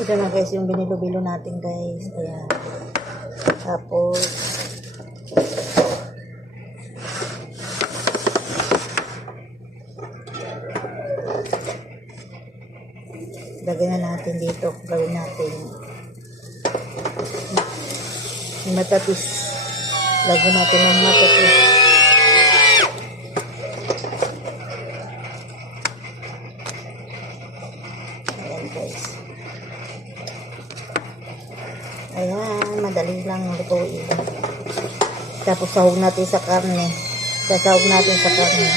Ito na guys yung binilo-bilo natin guys. Ayan. Tapos lagyan na natin dito. Gawin natin matatis. Lagyan natin ng matatis. Ayan guys. Ayan, madali lang lutuin. Tapos sahog natin sa karne. Sasahog natin sa karne.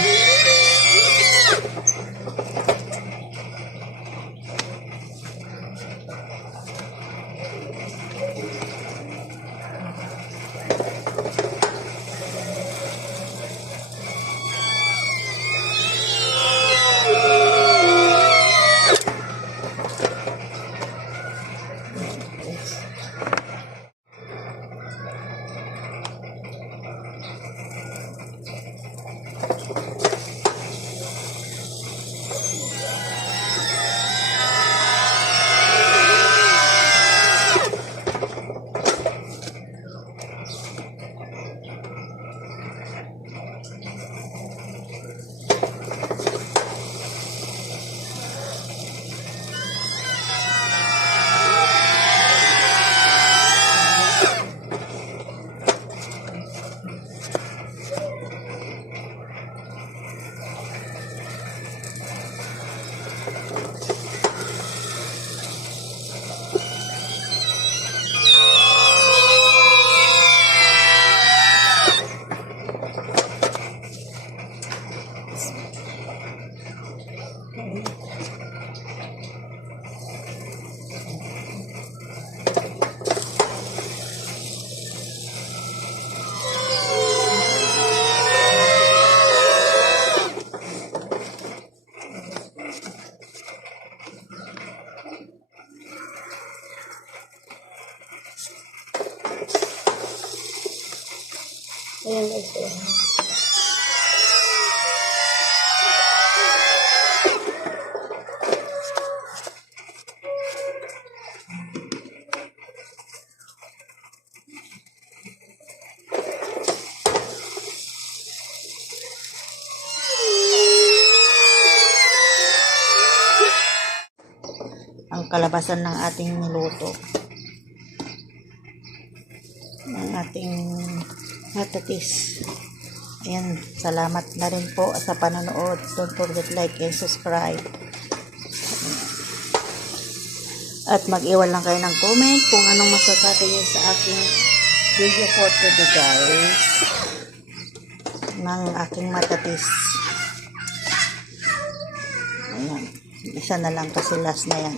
Ayan guys. Ang kalabasan ng ating niluto. Ang ating matatis. Ayan, salamat na rin po sa panonood. Don't forget like and subscribe. At mag-iwan lang kayo ng comment kung anong masasabi niyo sa aking video for today guys. Ng aking matatis. Ayan, isa na lang kasi last na yan.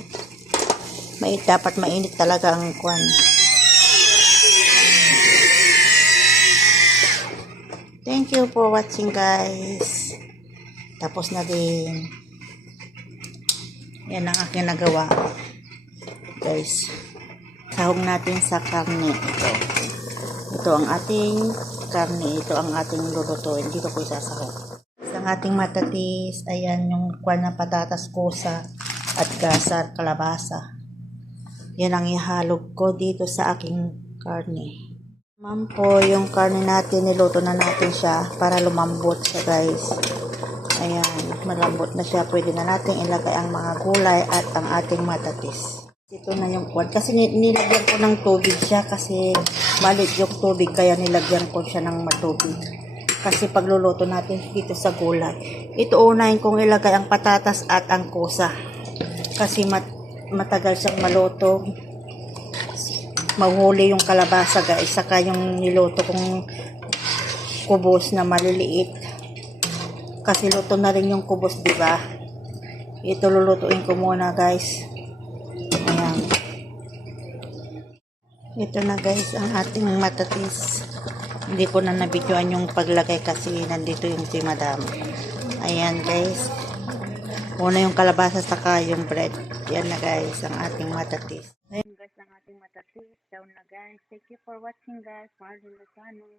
Dapat mainit talaga ang kwan. Thank you for watching guys. Tapos na din. Yan ang aking nagawa. Guys. Sahog natin sa karne. Ito ang ating karne. Ito ang ating lulutuin. Dito ko isasahog. Ang ating matatis. Ayan yung kwan na patatas, kusa at gasar, kalabasa. Yan ang ihalog ko dito sa aking karne. Ma'am po, yung karne natin, niluto na natin siya para lumambot siya guys. Ayan, malambot na siya. Pwede na natin ilagay ang mga gulay at ang ating matatis. Ito na yung kwan. Kasi nilagyan ko ng tubig siya kasi malit yung tubig kaya nilagyan ko siya ng matubig. Kasi pagluluto natin dito sa gulay. Ito unahin kong ilagay ang patatas at ang kusa. Kasi matagal siyang maluto. Mahuli yung kalabasa guys, saka yung niluto kong kubos na maliliit kasi luto na rin yung kubos, di ba? Ito lulutuin ko muna guys. Ayan, ito na guys ang ating matatis. Hindi ko na nabidyoan yung paglagay kasi nandito yung si madam. Ayan guys, una yung kalabasa saka yung bread. Yan na guys ang ating matatis. Ayan guys ang ating matatis. Down na guys. Thank you for watching guys. Mahal din na channel.